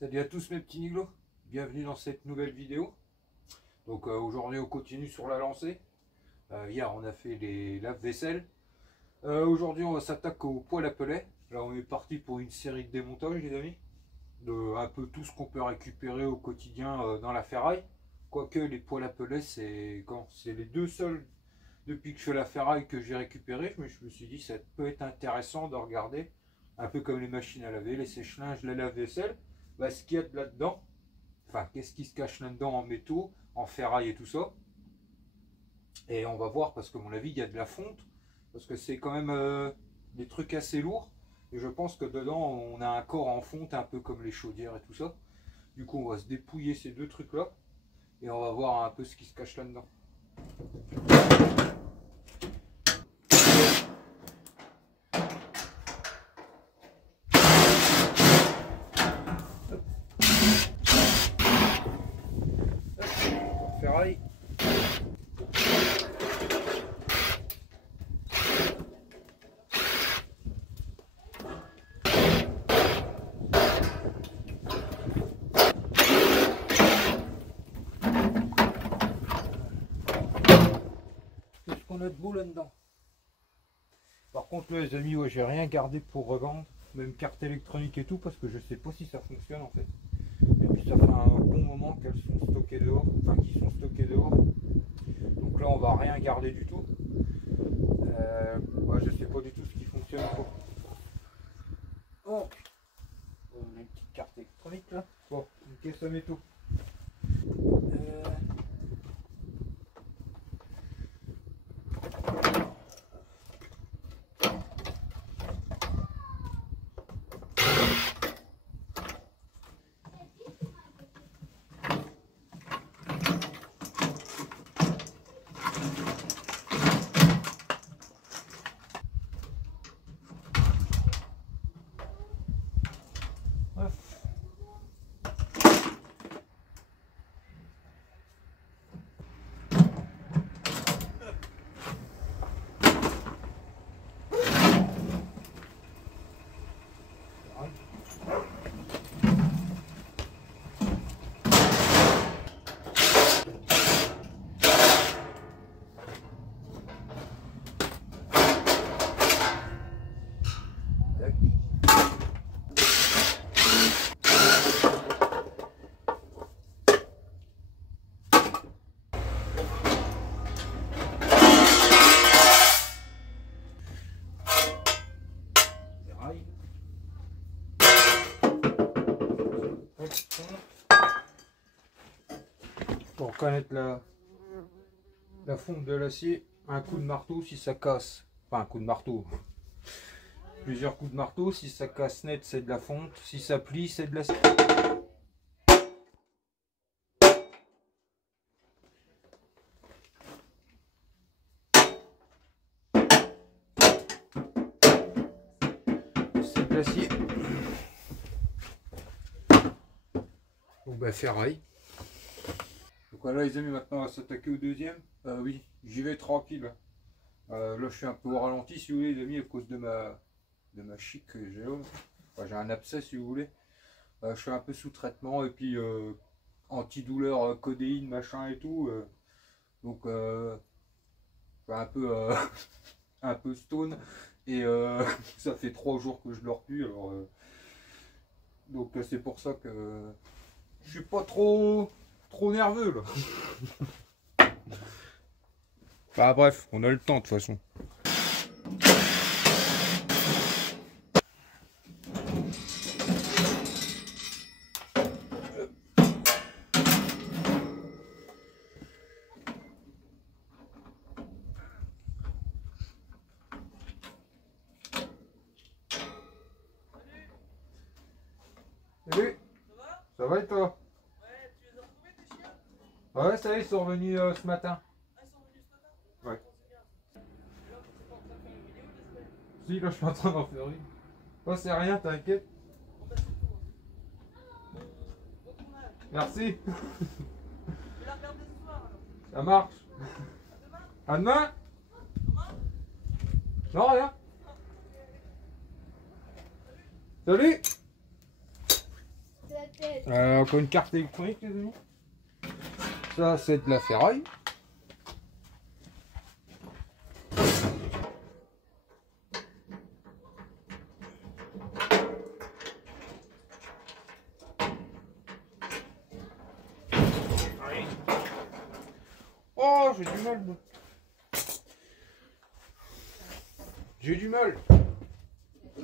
Salut à tous mes petits niglos, bienvenue dans cette nouvelle vidéo. Donc aujourd'hui on continue sur la lancée. Hier on a fait les lave-vaisselle. Aujourd'hui on va s'attaquer au poêle à pellets. Là on est parti pour une série de démontages les amis. De un peu tout ce qu'on peut récupérer au quotidien dans la ferraille. Quoique les poêles à pellets c'est les deux seuls depuis que je fais la ferraille que j'ai récupéré. Mais je me suis dit ça peut être intéressant de regarder. Un peu comme les machines à laver, les sèche-linges, la lave-vaisselle. Bah, ce qu'il y a de là-dedans, enfin qu'est-ce qui se cache là-dedans en métaux, en ferraille et tout ça. Et on va voir parce que à mon avis il y a de la fonte, parce que c'est quand même des trucs assez lourds. Et je pense que dedans on a un corps en fonte un peu comme les chaudières et tout ça. Du coup on va se dépouiller ces deux trucs là et on va voir un peu ce qui se cache là-dedans. Ferraille. Qu'est-ce qu'on a de beau là-dedans? Par contre là, les amis, ouais, j'ai rien gardé pour revendre, même carte électronique et tout, parce que je sais pas si ça fonctionne en fait. Et puis ça fait un bon moment qu'elles sont stockées dehors, enfin qui sont stockées dehors. Donc là on va rien garder du tout. Ouais, je sais pas du tout ce qui fonctionne pas. Donc on a une petite carte électronique là. Bon, une caisse à métaux. Pour reconnaître la fonte de l'acier, un coup de marteau si ça casse, enfin un coup de marteau, plusieurs coups de marteau, si ça casse net c'est de la fonte, si ça plie c'est de l'acier. C'est de l'acier. Bon bah ferraille. Donc voilà les amis, maintenant on va s'attaquer au deuxième. Oui, j'y vais tranquille. Là je suis un peu au ralenti si vous voulez les amis à cause de ma chic que j'ai. Enfin, j'ai un abcès si vous voulez. Je suis un peu sous traitement et puis antidouleur, codéine, machin et tout. Donc un peu un peu stone et ça fait 3 jours que je dors plus. Alors donc c'est pour ça que je suis pas trop nerveux là. Bah bref, on a le temps de toute façon. Salut. Ça va et toi? Ouais, tu les as retrouvés tes chiens? Ouais, ça y est, ils sont revenus ce matin. Ah, ils sont revenus ce matin? Ouais. C'est bien. Et là, t'es pas en train de faire une vidéo, j'espère? Si, là je suis en train d'en faire une. Oh, c'est rien, t'inquiète. Bon, bah, c'est tout. Hein. Bon tournage. Merci. Je vais la regarder ce soir alors. Ça marche. À demain? À demain. Comment? Non, rien. Salut. C'est la tête. Encore une carte électronique, les amis. Ça, c'est de la ferraille. Oh, j'ai du mal, moi. J'ai du mal.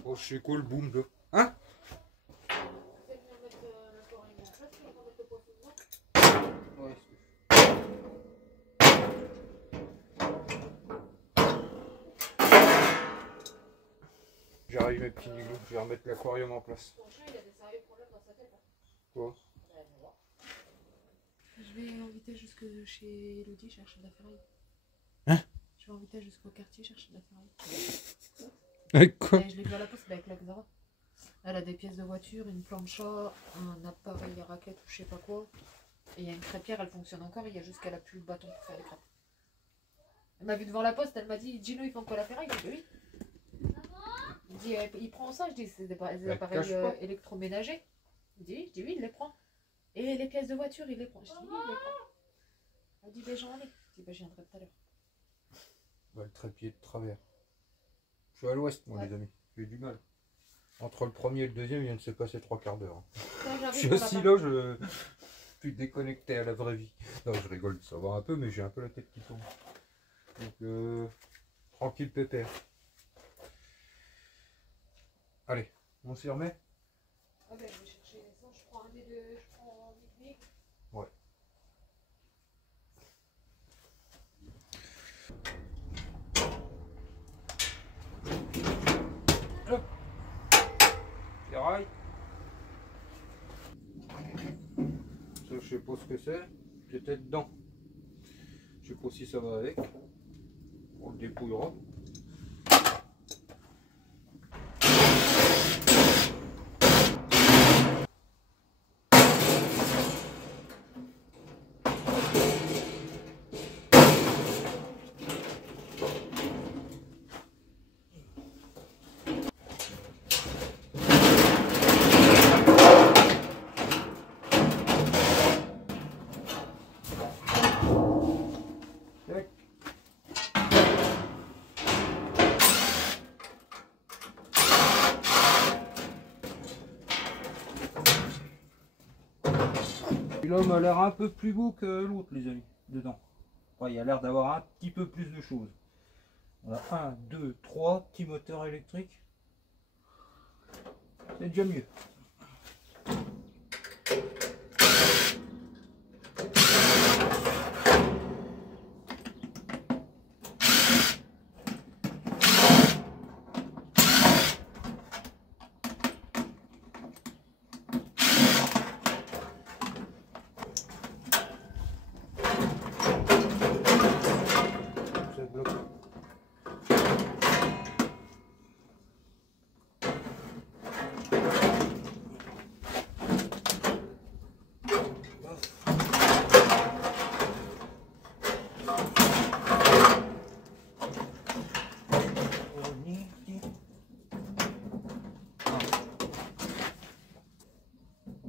Oh, je sais quoi le boom là? Hein? Ouais. J'arrive mes petits niveaux, je vais remettre l'aquarium en place. Ton chat, il a des sérieux problèmes dans sa tête. Quoi? Je vais en vitesse jusque chez Elodie chercher de la ferraille. Hein? Je vais en vitesse jusqu'au quartier chercher de la ferraille. Avec quoi? Je l'ai vu à la poste avec la Xara. Elle a des pièces de voiture, une plancha, un appareil à raquette ou je sais pas quoi. Et il y a une crêpière, elle fonctionne encore, il y a juste qu'elle a plus le bâton pour faire les crêpes. Elle m'a vu devant la poste, elle m'a dit Gino, ils font quoi la ferraille? Je dis oui. Il dit il prend ça, je dis c'est des appareils électroménagers. Il dit oui, il les prend. Et les pièces de voiture, il les prend. Je dis oui, il les prend. Elle dit ben j'en ai. Je dis ben je viendrai tout à l'heure. Bah, le trépied de travers. Je suis à l'ouest, moi, Ouais. les amis. J'ai du mal. Entre le premier et le deuxième, il vient de se passer 3/4 d'heure. Quand Je j'arrive, suis on assis va là, je suis déconnecté à la vraie vie. Non, je rigole de savoir un peu, mais j'ai un peu la tête qui tourne. Donc, tranquille, pépère. Allez, on s'y remet? Ah ben, je vais chercher l'essence, je prends un des deux, je prends Mick. Ouais. Hop. Ferraille. Ça, je sais pas ce que c'est. C'était dedans. Je sais pas si ça va avec. On le dépouillera. Tac. L'homme a l'air un peu plus beau que l'autre, les amis, dedans. Enfin, il a l'air d'avoir un petit peu plus de choses. On a 1, 2, 3 petits moteurs électriques. C'est déjà mieux. Ça bloque.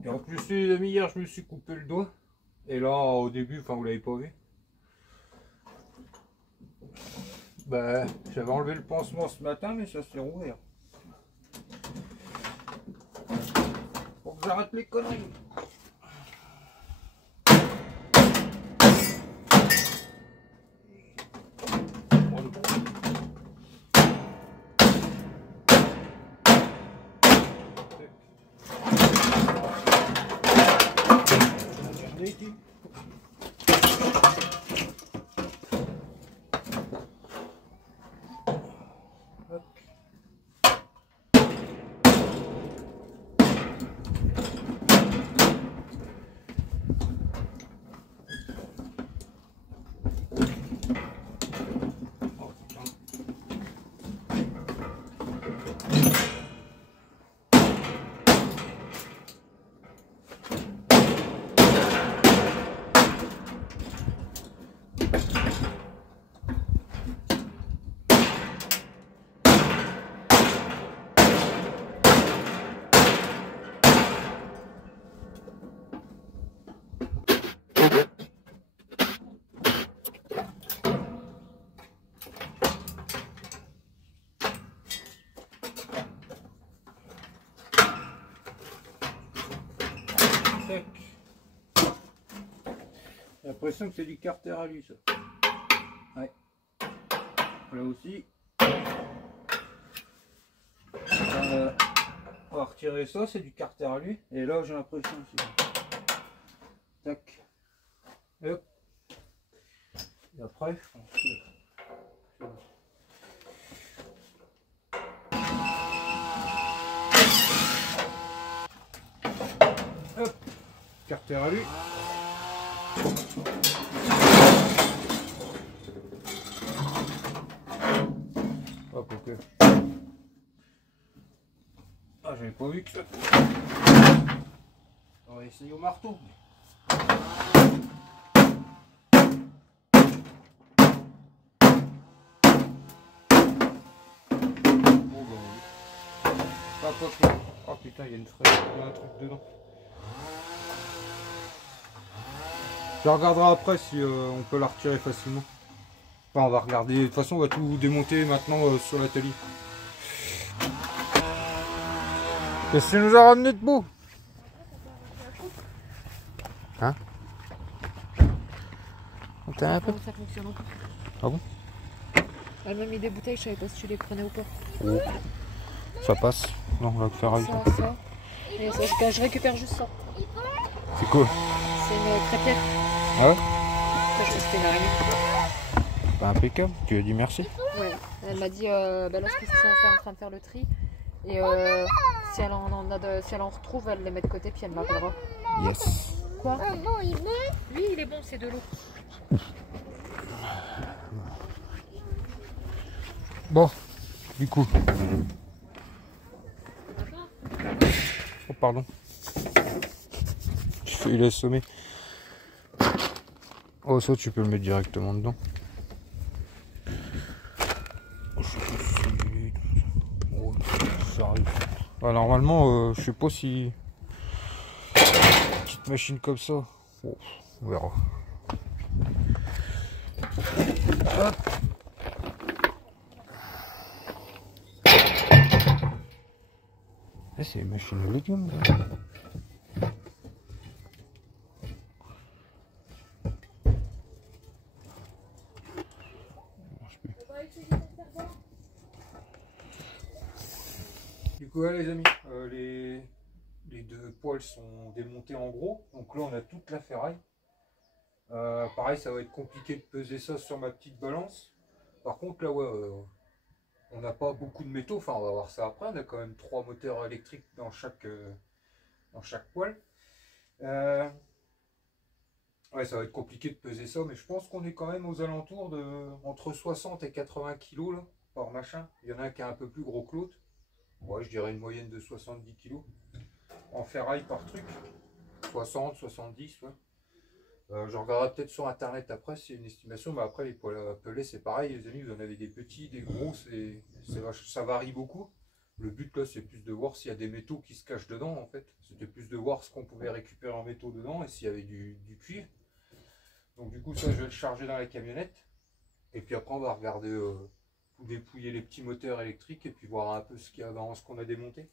Et en plus, les amis, hier, je me suis coupé le doigt. Et là, au début, enfin, vous l'avez pas vu. Bah, j'avais enlevé le pansement ce matin, mais ça s'est rouvert. Faut que j'arrête les conneries. Tac. J'ai l'impression que c'est du carter à lui, ça. Ouais. Là aussi. On va retirer ça, c'est du carter à lui. Et là, j'ai l'impression aussi. Tac. Hop. Et après, on tire. Hop. Carter à lui. Hop, ok. Ah, j'avais pas vu que ça. On va essayer au marteau. Oh putain, il y a une fraise, il y a un truc dedans. Je regarderai après si on peut la retirer facilement. Enfin, on va regarder. De toute façon, on va tout démonter maintenant sur l'atelier. Qu'est-ce que tu nous as ramené de beau? Hein? T'as un peu? Ça fonctionne encore. Ah bon? Elle m'a mis des bouteilles, je savais pas si tu les prenais ou pas. Oh. Ça passe. Non, on va le faire avec ça. Ça. Et ça, je récupère juste ça. C'est quoi? C'est une crêpière. Ah ouais? Ça, je pense que c'était une araignée. Bah, impeccable, tu as dit merci. Ouais. Elle m'a dit, là, ce qu'ils sont en train de faire le tri. Et si elle en retrouve, elle les met de côté, puis elle m'appellera. Yes. Quoi? Il est bon? Oui, il est bon, c'est de l'eau. Bon, du coup. Oh, pardon. Je fais l'assommer. Oh, ça, tu peux le mettre directement dedans. Oh, ça arrive. Ah, normalement, je sais pas si. Petite machine comme ça. Oh, on verra. Hop. Ah, c'est une machine à légumes. Du coup, là, les amis, les deux poêles sont démontés en gros. Donc là, on a toute la ferraille. Pareil, ça va être compliqué de peser ça sur ma petite balance. Par contre, là, ouais, on n'a pas beaucoup de métaux. Enfin, on va voir ça après. On a quand même 3 moteurs électriques dans chaque poêle. Ouais, ça va être compliqué de peser ça, mais je pense qu'on est quand même aux alentours de entre 60 et 80 kg là, par machin. Il y en a un qui est un peu plus gros que l'autre. Ouais, je dirais une moyenne de 70 kg en ferraille par truc. 60, 70, ouais. Je regarderai peut-être sur internet après, c'est une estimation, mais après les poêles à peler c'est pareil, les amis, vous en avez des petits, des gros, ça varie beaucoup. Le but là c'est plus de voir s'il y a des métaux qui se cachent dedans en fait. C'était plus de voir ce qu'on pouvait récupérer en métaux dedans et s'il y avait du cuivre. Donc du coup ça je vais le charger dans la camionnette. Et puis après on va regarder tout dépouiller les petits moteurs électriques et puis voir un peu ce qu'il y a dans ce qu'on a démonté.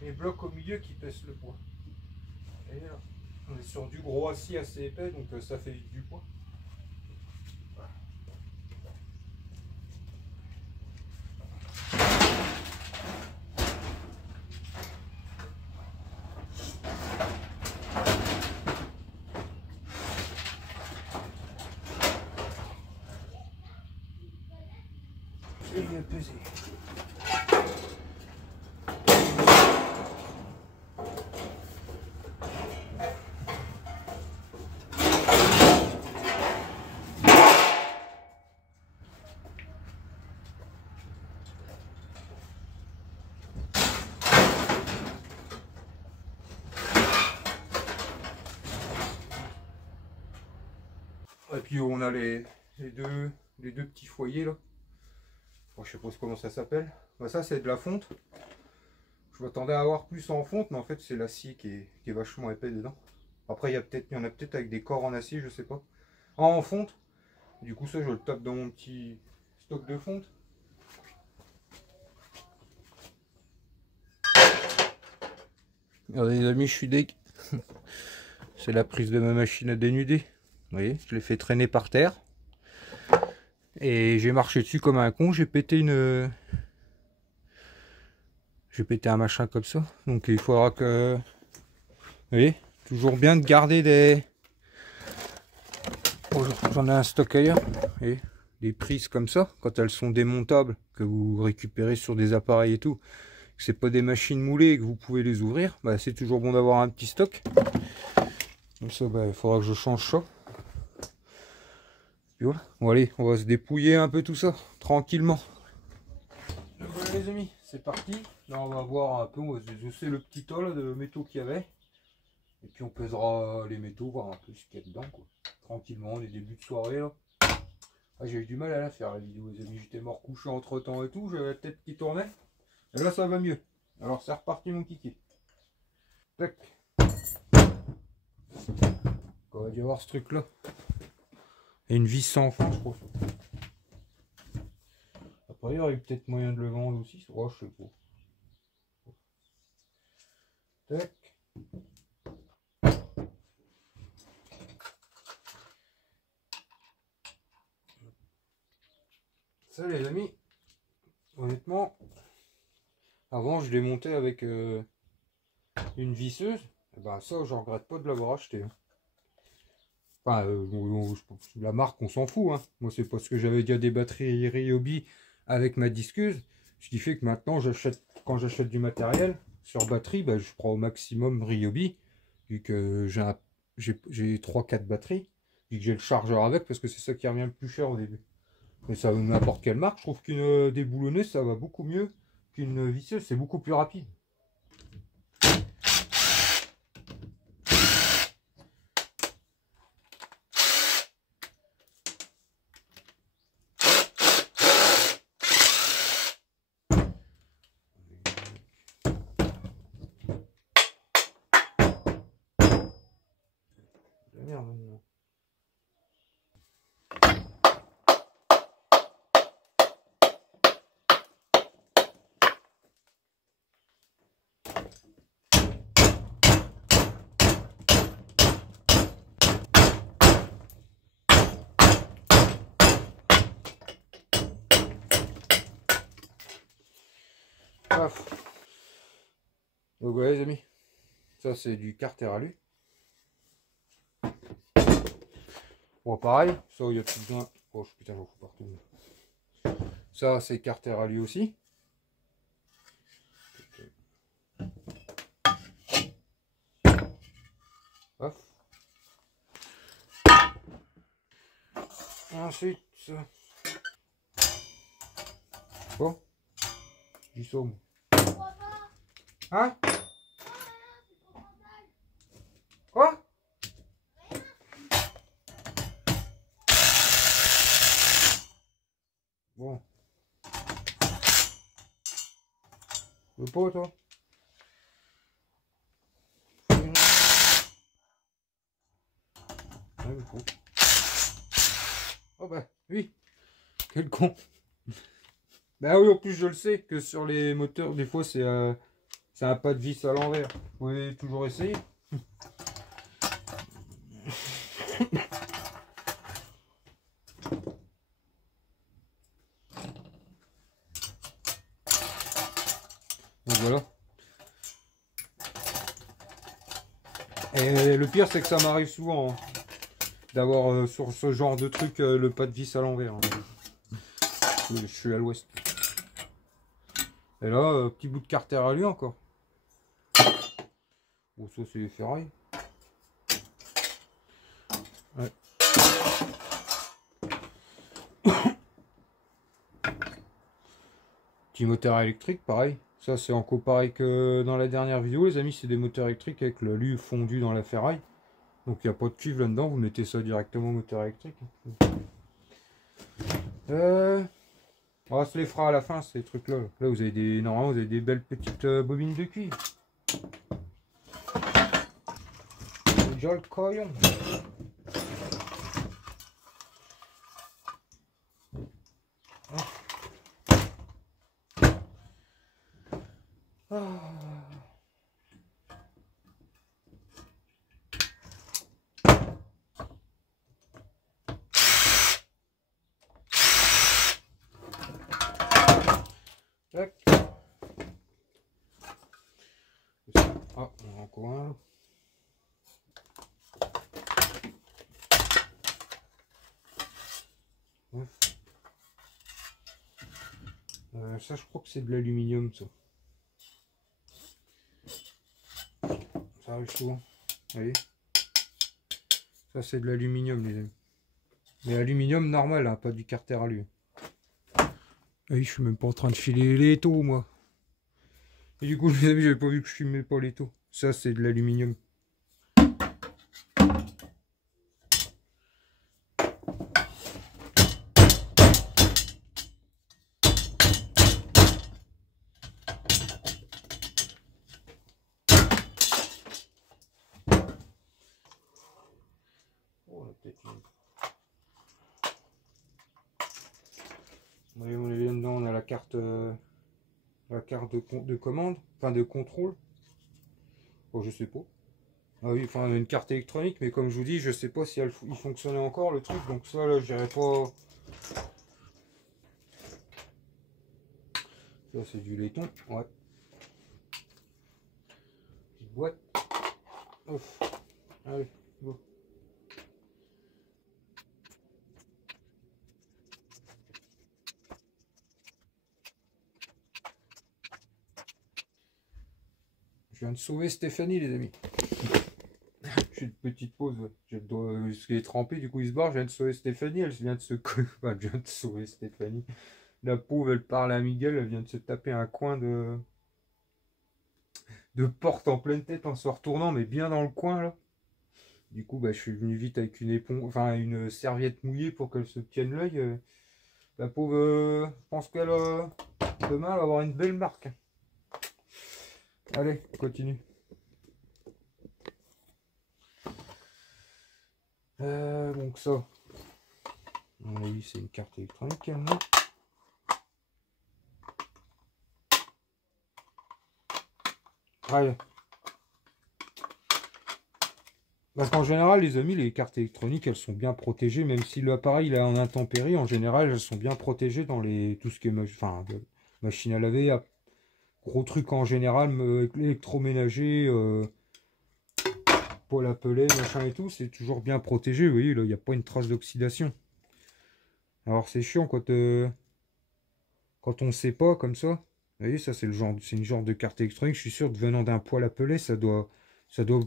Les blocs au milieu qui pèsent le poids. Et là, on est sur du gros acier assez épais, donc ça fait du poids. Voilà. Et il a pesé. Et puis on a les deux petits foyers là. Bon, je sais pas comment ça s'appelle. Bah, ça c'est de la fonte. Je m'attendais à avoir plus en fonte, mais en fait c'est l'acier qui est vachement épais dedans. Après il y en a peut-être avec des corps en acier, je sais pas. Ah, en fonte. Du coup ça je le tape dans mon petit stock de fonte. Regardez les amis, je suis deg. C'est la prise de ma machine à dénuder. Vous voyez, je l'ai fait traîner par terre. Et j'ai marché dessus comme un con, j'ai pété un machin comme ça. Donc il faudra que... Vous voyez, toujours bien de garder des... Oh, j'en ai un stock ailleurs. Vous voyez, des prises comme ça, quand elles sont démontables, que vous récupérez sur des appareils et tout, que c'est pas des machines moulées et que vous pouvez les ouvrir, bah, c'est toujours bon d'avoir un petit stock. Comme ça, bah, il faudra que je change ça. Puis voilà. Bon allez, on va se dépouiller un peu tout ça, tranquillement. Voilà les amis, c'est parti. Là on va voir un peu, on va se désosser le petit tas là, de métaux qu'il y avait. Et puis on pèsera les métaux, voir un peu ce qu'il y a dedans, quoi. Tranquillement, les débuts de soirée là. Ah, j'ai eu du mal à la faire la vidéo les amis, j'étais mort couché entre temps et tout, j'avais la tête qui tournait. Et là ça va mieux. Alors c'est reparti mon kiki. Tac. On va y avoir ce truc là. Et une vis sans fond je crois. Après il y aurait peut-être moyen de le vendre aussi, oh, je sais pas. Tac. Ça les amis, honnêtement, avant je l'ai monté avec une visseuse, et ben ça je regrette pas de l'avoir acheté. Hein. Enfin, la marque on s'en fout. Hein. Moi c'est parce que j'avais déjà des batteries Ryobi avec ma disqueuse, ce qui fait que maintenant quand j'achète du matériel sur batterie, ben, je prends au maximum Ryobi, vu que j'ai 3-4 batteries, vu que j'ai le chargeur avec, parce que c'est ça qui revient le plus cher au début. Mais ça n'importe quelle marque, je trouve qu'une déboulonneuse ça va beaucoup mieux qu'une visseuse, c'est beaucoup plus rapide. Merde, maintenant. Paf. Donc voilà les amis, ça c'est du carter alu. Bon pareil, ça il y a plus besoin. Oh putain j'en fous partout. Ça c'est carter alu aussi. Paf. Ensuite ça. Bon. Du saumon. Hein? Quoi? Bon. Le pot toi? Ouais, le pot. Oh bah oui. Quel con. Bah oui en plus je le sais que sur les moteurs des fois c'est un pas de vis à l'envers. Vous pouvez toujours essayer. Donc voilà. Et le pire c'est que ça m'arrive souvent hein, d'avoir sur ce genre de truc le pas de vis à l'envers. Hein. Je suis à l'ouest. Et là, petit bout de carter à lui encore. Bon ça c'est ferraille. Ouais. Petit moteur électrique pareil. Ça c'est encore pareil que dans la dernière vidéo les amis, c'est des moteurs électriques avec le l'alu fondu dans la ferraille. Donc il n'y a pas de cuivre là-dedans, vous mettez ça directement au moteur électrique. On se les fera à la fin ces trucs là. Là vous avez des. Normalement vous avez des belles petites bobines de cuivre. Déjà le crayon. Tac. Ah, on a encore un là. Ça, je crois que c'est de l'aluminium, ça. Ça arrive souvent. Vous voyez? Ça, c'est de l'aluminium, les amis. Mais aluminium normal, hein, pas du carter alu. Oui, je suis même pas en train de filer les taux, moi. Et du coup, les amis, j'avais pas vu que je filmais pas les taux. Ça, c'est de l'aluminium. Voyez, on est bien dedans, on a la carte de commande, enfin de contrôle. Oh, je sais pas. Ah oui, enfin une carte électronique, mais comme je vous dis, je sais pas si il fonctionnait encore le truc, donc ça là, je dirais pas. Ça c'est du laiton, ouais. Petite boîte. Ouf. Allez, go. Je viens de sauver Stéphanie, les amis. J'ai une petite pause. Ce qui est trempé, du coup il se barre. Je viens de sauver Stéphanie. Elle vient de se. Enfin, je viens de sauver Stéphanie. La pauvre, elle parle à Miguel. Elle vient de se taper un coin de porte en pleine tête en se retournant, mais bien dans le coin là. Du coup, bah, je suis venu vite avec une éponge, enfin une serviette mouillée pour qu'elle se tienne l'œil. La pauvre, je pense qu'elle demain elle va avoir une belle marque. Allez, on continue. Donc ça, oui, c'est une carte électronique. Hein. Ouais. Parce qu'en général, les amis, les cartes électroniques, elles sont bien protégées, même si l'appareil est en intempérie, en général, elles sont bien protégées dans tout ce qui est machine à laver, gros trucs en général, électroménager, poêle à peler, machin et tout, c'est toujours bien protégé, vous voyez, là, il n'y a pas une trace d'oxydation. Alors c'est chiant quand on ne sait pas comme ça. Vous voyez, ça c'est une genre de carte électronique, je suis sûr, venant d'un poêle à peler, ça doit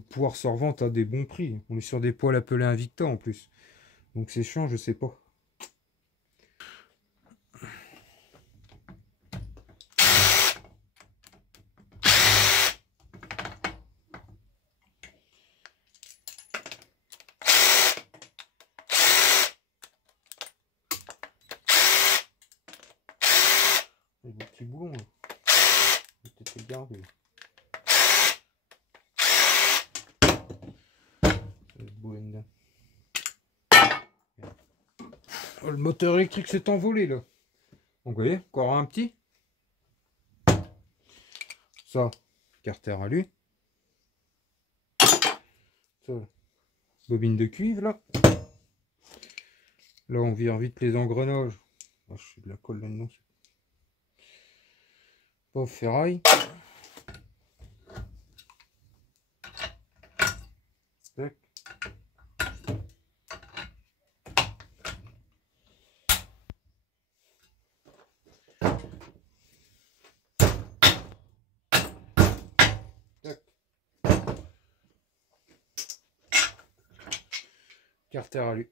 pouvoir se revendre à des bons prix. On est sur des poêles à peler Invicta en plus. Donc c'est chiant, je sais pas. Il y a des petits boulons là. Je vais peut-être les garder. Oh, le moteur électrique s'est envolé là. Donc vous voyez, encore un petit. Ça, carter alu. Ça, bobine de cuivre là. Là on vire vite les engrenages. Ah, je fais de la colle là-dedans. Pauvre ferraille. Tac. Tac. Carter alu.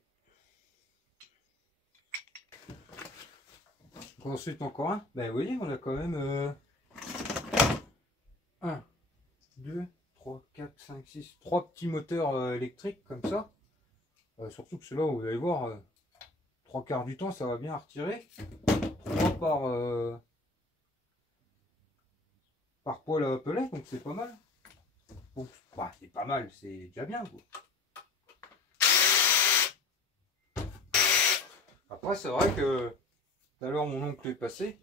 Ensuite encore un. Ben vous voyez, on a quand même 1, 2, 3, 4, 5, 6, 3 petits moteurs électriques comme ça. Surtout que ceux-là, vous allez voir, 3 quarts du temps, ça va bien retirer. 3 par poêle à pellet, donc c'est pas mal. Donc, bah, c'est pas mal, c'est déjà bien, quoi. Après, c'est vrai que tout à l'heure, mon oncle est passé.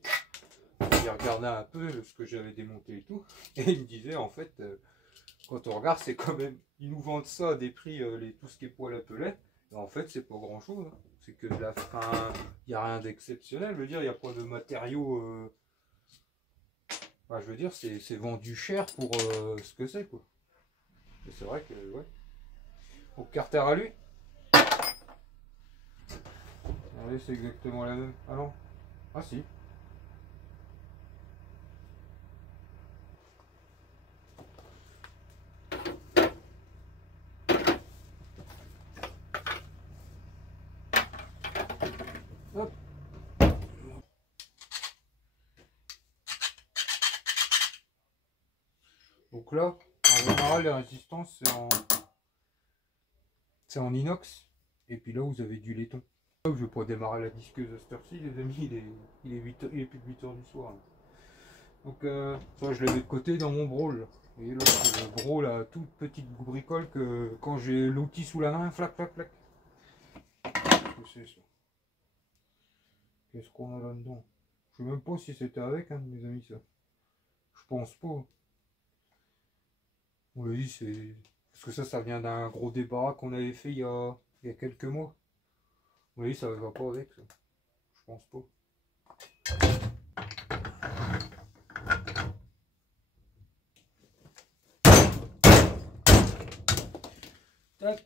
Il regardait un peu ce que j'avais démonté et tout. Et il me disait, en fait, quand on regarde, c'est quand même. Ils nous vendent ça à des prix, tout ce qui est poêle à pellet. Et en fait, c'est pas grand chose. Hein. C'est que de la fin. Il n'y a rien d'exceptionnel. Je veux dire, il n'y a pas de matériaux. Enfin, je veux dire, c'est vendu cher pour ce que c'est, quoi. Et c'est vrai que, ouais. Au carter à lui. Regardez, c'est exactement la même. Ah non. Ah si. Hop. Donc là, en général, les résistances, c'est en inox. Et puis là, vous avez du laiton. Là où je vais pas démarrer la disqueuse à cette heure-ci, les amis, il est 8 il est plus de 8 heures du soir. Là. Donc, ça, je l'ai mis de côté dans mon brawl. Vous voyez, là, c'est le brawl à toute petite bricole que quand j'ai l'outil sous la main, flac, flac, flac. Qu'est-ce que c'est ça? Qu'est-ce qu'on a là-dedans? Je sais même pas si c'était avec, hein, mes amis, ça. Je pense pas. Oui, c'est. Parce que ça vient d'un gros débarras qu'on avait fait il y a quelques mois. Oui, ça va pas avec, ça. Je pense pas. Tac.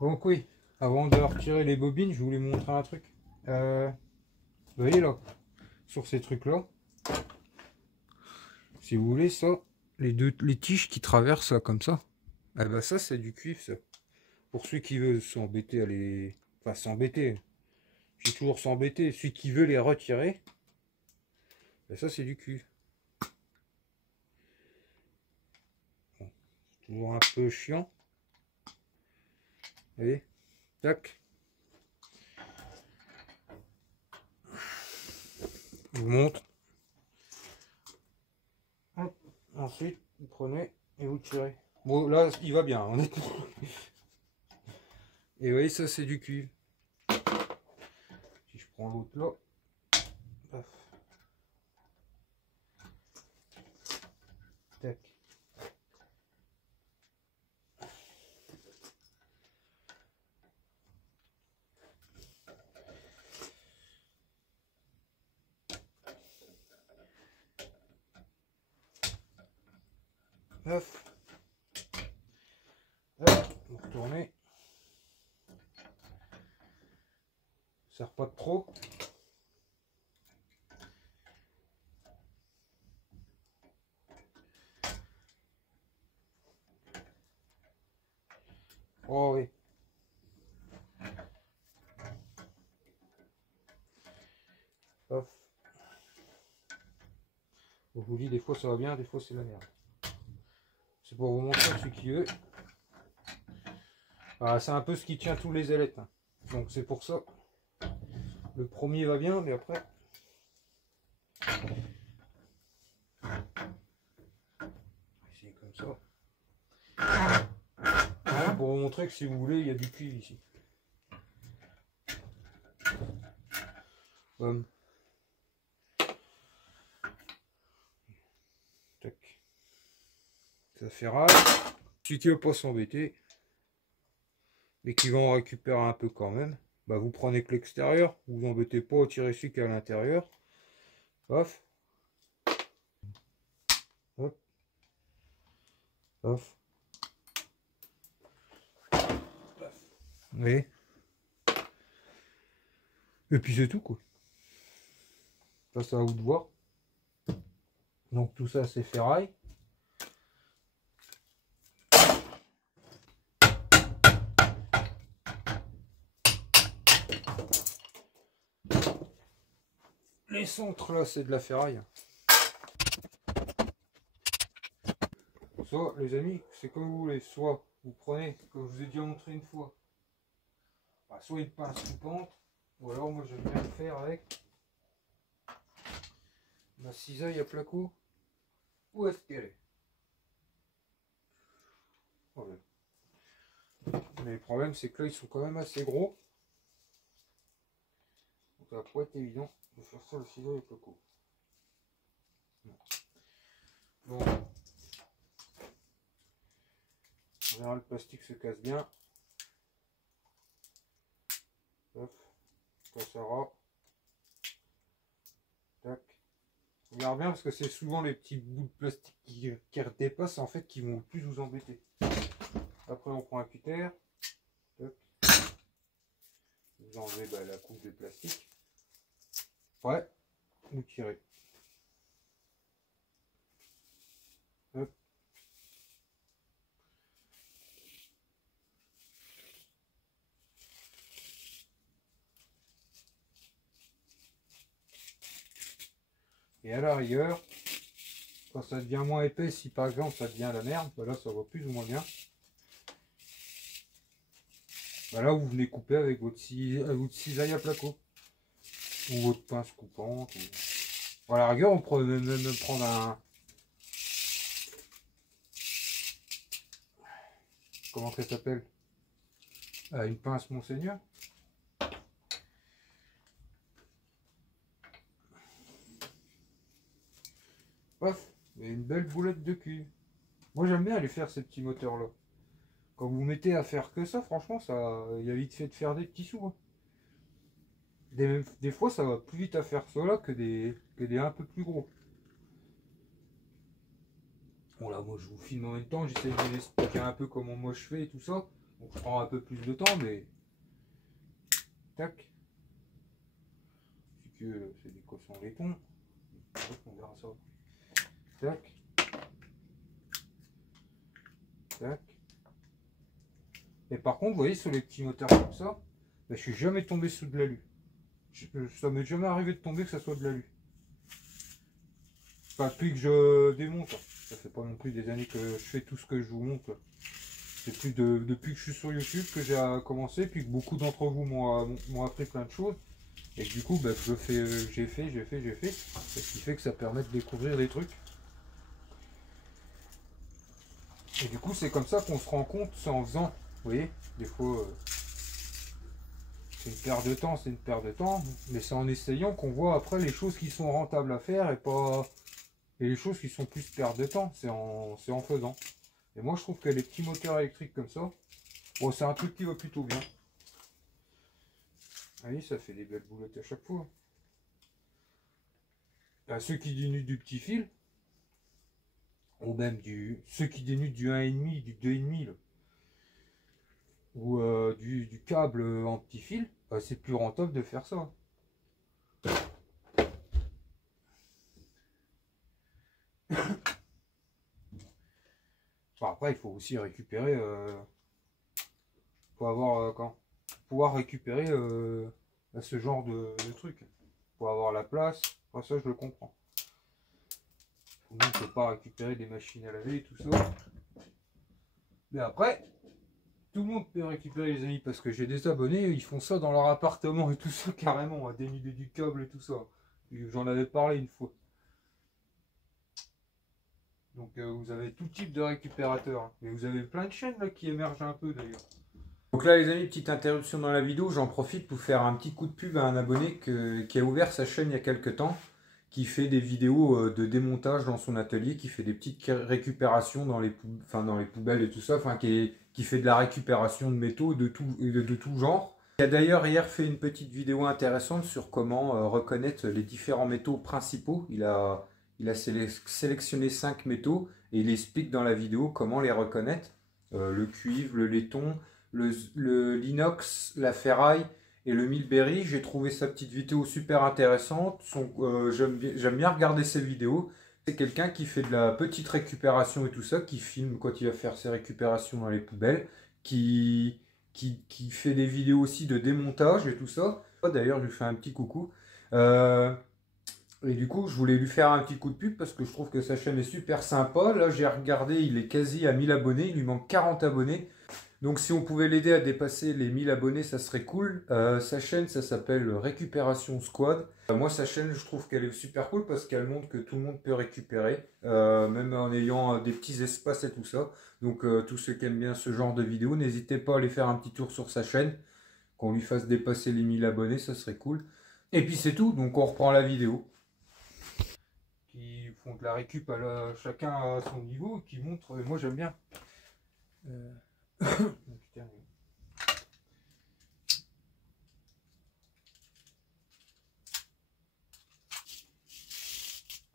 Donc oui, avant de retirer les bobines, je voulais vous montrer un truc. Vous voyez là, sur ces trucs-là, si vous voulez ça, les tiges qui traversent là, comme ça, eh ben ça c'est du cuivre ça. Pour ceux qui veulent s'embêter à les... Enfin s'embêter, j'ai toujours s'embêter. Celui qui veut les retirer, ben ça c'est du cuivre. Bon, toujours un peu chiant. Vous voyez, tac. Je vous montre. Hop. Ensuite, vous prenez et vous tirez. Bon, là, il va bien, honnêtement. Et vous voyez, ça, c'est du cuivre. Si je prends l'autre là. Paf. Tac. Paf. Hop, vous retournez. Ça sert pas de trop. Oh oui. Paf. Je vous dis, des fois ça va bien, des fois c'est la merde. C'est pour vous montrer ce qui veut. Voilà, c'est un peu ce qui tient tous les ailettes. Hein. Donc c'est pour ça. Le premier va bien, mais après. C'est comme ça. Voilà, pour vous montrer que si vous voulez, il y a du cuivre ici. Tac. Ça fait rare. Celui qui ne veut pas s'embêter, mais qui va en récupérer un peu quand même, bah vous prenez que l'extérieur, vous vous embêtez pas à tirer celui qui est à l'intérieur. Paf. Hop. Paf. Vous voyez? Et puis c'est tout quoi. Ça, c'est à vous de voir. Donc tout ça c'est ferraille. Les centres là c'est de la ferraille. Soit les amis, c'est comme vous voulez, soit vous prenez, comme je vous ai déjà montré une fois, bah, soit une pince coupante, ou alors moi j'aime bien le faire avec ma cisaille à placo ou aspirée. Voilà. Mais le problème c'est que là ils sont quand même assez gros. Donc ça va pas être évident de faire ça le cisaille à placo. Bon. En général, le plastique se casse bien. Hop, cassera. Tac. Regarde bien parce que c'est souvent les petits bouts de plastique qui dépassent en fait qui vont le plus vous embêter. Après on prend un cutter. Tac. Vous enlevez la couche de plastique. Ouais. Vous tirez. Hop. Et à la rigueur, quand ça devient moins épais, si par exemple ça devient la merde, là ça va plus ou moins bien. Là vous venez couper avec votre cisaille à placo. Ou votre pince coupante. Ou... à la rigueur, on pourrait même prendre un... comment ça s'appelle? Une pince Monseigneur. Paf, et une belle boulette de cul. Moi j'aime bien aller faire ces petits moteurs là. Quand vous mettez à faire que ça, franchement, ça, il y a vite fait de faire des petits sous. Hein. Des fois, ça va plus vite à faire ça là que des un peu plus gros. Bon là, moi je vous filme en même temps, j'essaie de vous expliquer un peu comment moi je fais et tout ça. Donc je prends un peu plus de temps, mais... tac. C'est que c'est des cossons laiton. On verra ça. Tac. Tac. Et par contre, vous voyez, sur les petits moteurs comme ça, je suis jamais tombé sous de l'alu. Ça m'est jamais arrivé de tomber que ça soit de l'alu. Enfin, depuis que je démonte. Ça fait pas non plus des années que je fais tout ce que je vous montre. C'est plus depuis que je suis sur YouTube que j'ai commencé, puis que beaucoup d'entre vous m'ont appris plein de choses. Et que du coup, j'ai fait. Ce qui fait que ça permet de découvrir des trucs. Et du coup, c'est comme ça qu'on se rend compte, c'est en faisant. Vous voyez, des fois, c'est une perte de temps, mais c'est en essayant qu'on voit après les choses qui sont rentables à faire et pas... et les choses qui sont plus perte de temps, c'est en faisant. Et moi, je trouve que les petits moteurs électriques comme ça, bon, c'est un truc qui va plutôt bien. Vous voyez, ça fait des belles boulettes à chaque fois. Ceux qui dénudent du petit fil, ou même ceux qui dénudent du 1,5, du 2,5, ou du câble en petit fil, c'est plus rentable de faire ça. Bon, après, il faut aussi récupérer, faut avoir pouvoir récupérer ce genre de truc. Pour avoir la place, enfin, ça je le comprends. On ne peut pas récupérer des machines à laver et tout ça. Mais après, tout le monde peut récupérer les amis parce que j'ai des abonnés, ils font ça dans leur appartement et tout ça carrément, à dénuder du câble et tout ça. J'en avais parlé une fois. Donc vous avez tout type de récupérateur. Et vous avez plein de chaînes là, qui émergent un peu d'ailleurs. Donc là les amis, petite interruption dans la vidéo, j'en profite pour faire un petit coup de pub à un abonné qui a ouvert sa chaîne il y a quelques temps, qui fait des vidéos de démontage dans son atelier, qui fait des petites récupérations dans les poubelles et tout ça, enfin qui fait de la récupération de métaux de tout genre. Il a d'ailleurs hier fait une petite vidéo intéressante sur comment reconnaître les différents métaux principaux. Il a sélectionné 5 métaux et il explique dans la vidéo comment les reconnaître. Le cuivre, le laiton, l'inox, la ferraille et le Milberry. J'ai trouvé sa petite vidéo super intéressante. J'aime bien regarder ses vidéos. C'est quelqu'un qui fait de la petite récupération et tout ça, qui filme quand il va faire ses récupérations dans les poubelles, qui fait des vidéos aussi de démontage et tout ça. D'ailleurs, je lui fais un petit coucou. Et du coup, je voulais lui faire un petit coup de pub parce que je trouve que sa chaîne est super sympa. Là, j'ai regardé, il est quasi à 1000 abonnés. Il lui manque 40 abonnés. Donc, si on pouvait l'aider à dépasser les 1000 abonnés, ça serait cool. Sa chaîne, ça s'appelle Récupération Squad. Moi, sa chaîne, je trouve qu'elle est super cool parce qu'elle montre que tout le monde peut récupérer, même en ayant des petits espaces et tout ça. Donc, tous ceux qui aiment bien ce genre de vidéos, n'hésitez pas à aller faire un petit tour sur sa chaîne. Qu'on lui fasse dépasser les 1000 abonnés, ça serait cool. Et puis, c'est tout. Donc, on reprend la vidéo. Qui font de la récup chacun à son niveau, qui montrent, moi j'aime bien.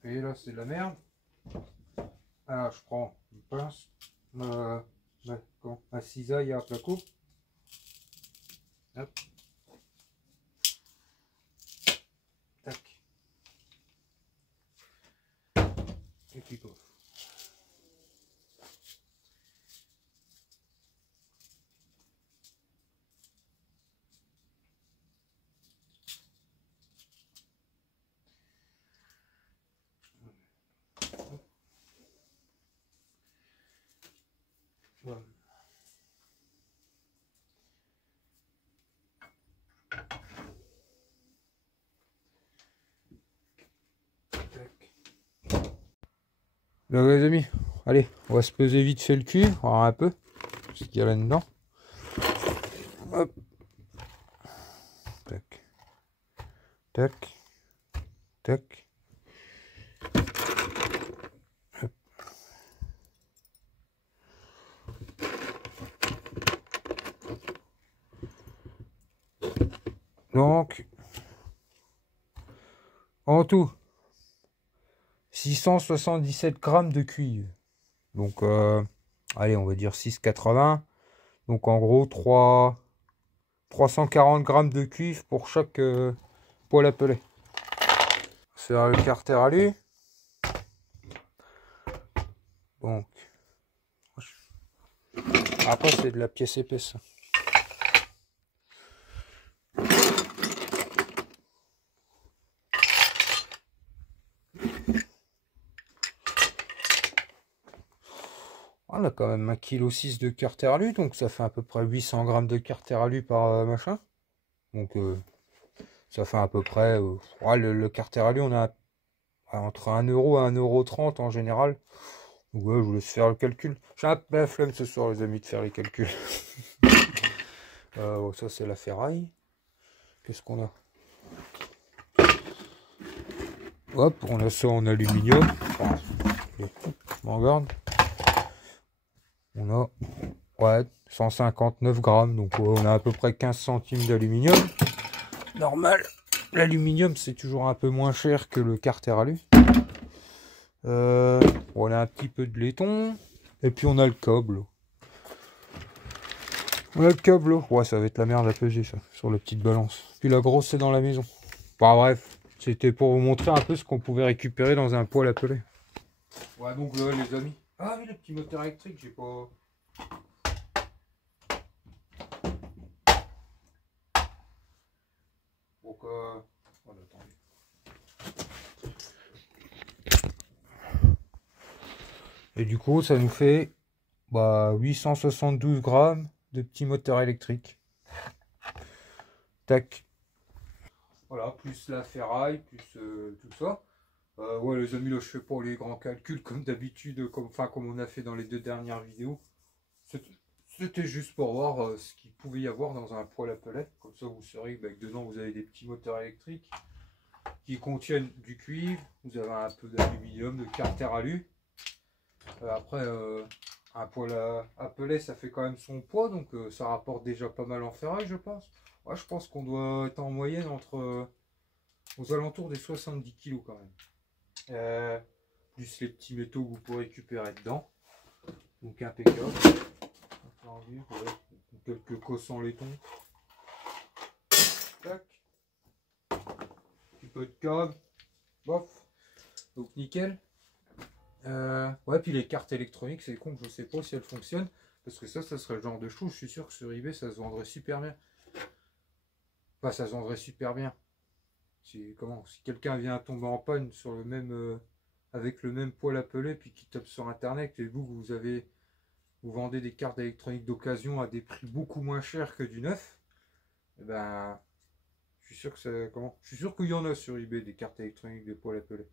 Et là c'est de la merde. Alors je prends une pince, ma cisaille à placo. Hop. Tac. Et puis pof. Voilà. Là les amis, allez, on va se peser vite fait le cul, voir un peu ce qu'il y a là-dedans. Hop. Tac. Tac. Tac. Hop. Donc, en tout, 677 grammes de cuivre. Donc, allez, on va dire 6,80. Donc, en gros, 340 grammes de cuivre pour chaque poêle à peler. C'est le carter alu. Donc, après, c'est de la pièce épaisse. On a quand même 1,6 kg de carter alu, donc ça fait à peu près 800 grammes de carter alu par machin. Donc ça fait à peu près... le carter alu, on a entre 1 euro et 1,30 € en général. Donc ouais, je vous laisse faire le calcul. J'ai un peu la flemme ce soir les amis de faire les calculs. Ça c'est la ferraille. Qu'est-ce qu'on a? Hop, on a ça en aluminium. Enfin, je m'en garde. On a 159 grammes, donc on a à peu près 15 centimes d'aluminium. Normal, l'aluminium c'est toujours un peu moins cher que le carter alu. On a un petit peu de laiton, et puis on a le câble. Ouais, ça va être la merde à peser ça, sur la petite balance. Puis la grosse c'est dans la maison. Enfin bref, c'était pour vous montrer un peu ce qu'on pouvait récupérer dans un poêle à peler. Ouais, donc là les amis. Ah oui, le petit moteur électrique, j'ai pas... Donc, attendez. Et du coup, ça nous fait 872 grammes de petit moteur électrique. Tac. Voilà, plus la ferraille, plus tout ça. Ouais, les amis, là, je fais pas les grands calculs comme d'habitude, comme on a fait dans les 2 dernières vidéos. C'était juste pour voir ce qu'il pouvait y avoir dans un poêle à pelet. Comme ça, vous saurez que dedans, vous avez des petits moteurs électriques qui contiennent du cuivre. Vous avez un peu d'aluminium, de carter alu. Après, un poêle à pelet, ça fait quand même son poids. Donc, ça rapporte déjà pas mal en ferraille, je pense. Ouais, je pense qu'on doit être en moyenne entre aux alentours des 70 kg quand même. Plus les petits métaux que vous pourrez récupérer dedans. Donc impeccable. enlever, voilà. Quelques cosses en laiton. Tac. Un petit peu de câble. Bof. Donc nickel. Ouais, puis les cartes électroniques, c'est con que je sais pas si elles fonctionnent. Parce que ça serait le genre de chose. Je suis sûr que sur eBay, ça se vendrait super bien. Enfin, ça se vendrait super bien. Si quelqu'un vient à tomber en panne sur le même, avec le même poêle à peler, puis qui tape sur internet, et vous vendez des cartes électroniques d'occasion à des prix beaucoup moins chers que du neuf, et ben, je suis sûr que je suis sûr qu'il y en a sur eBay des cartes électroniques de poêle à peler.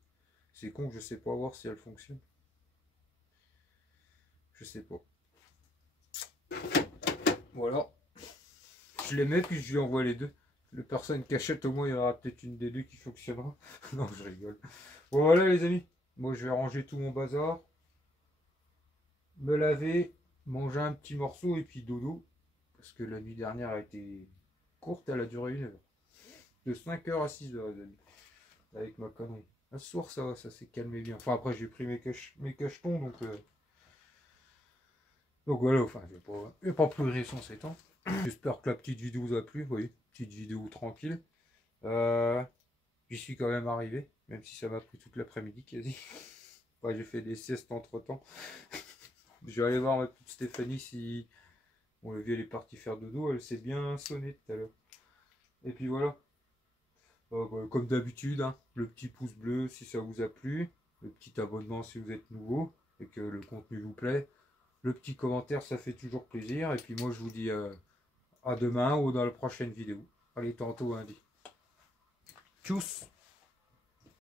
C'est con que je sais pas voir si elles fonctionnent. Je sais pas. Voilà. Je les mets puis je lui envoie les deux. Le personne qui achète, au moins il y aura peut-être une des deux qui fonctionnera. Non, je rigole. Bon, voilà les amis. Moi je vais ranger tout mon bazar. Me laver, manger un petit morceau et puis dodo. Parce que la nuit dernière a été courte, elle a duré 1 heure. De 5h à 6h les amis. Avec ma connerie. Ce soir ça va, ça s'est calmé bien. Enfin après j'ai pris mes cachetons donc voilà, enfin je vais pas pleurer sans ces temps. J'espère que la petite vidéo vous a plu, vous voyez, petite vidéo tranquille. J'y suis quand même arrivé, même si ça m'a pris toute l'après-midi quasi. Ouais, j'ai fait des siestes entre temps. Je vais aller voir ma petite Stéphanie si bon, le vieux elle est partie faire dodo, elle s'est bien sonnée tout à l'heure. Et puis voilà. Comme d'habitude, hein, le petit pouce bleu si ça vous a plu, le petit abonnement si vous êtes nouveau et que le contenu vous plaît. Le petit commentaire, ça fait toujours plaisir. Et puis moi, je vous dis à demain ou dans la prochaine vidéo. Allez, tantôt lundi. Tchuss!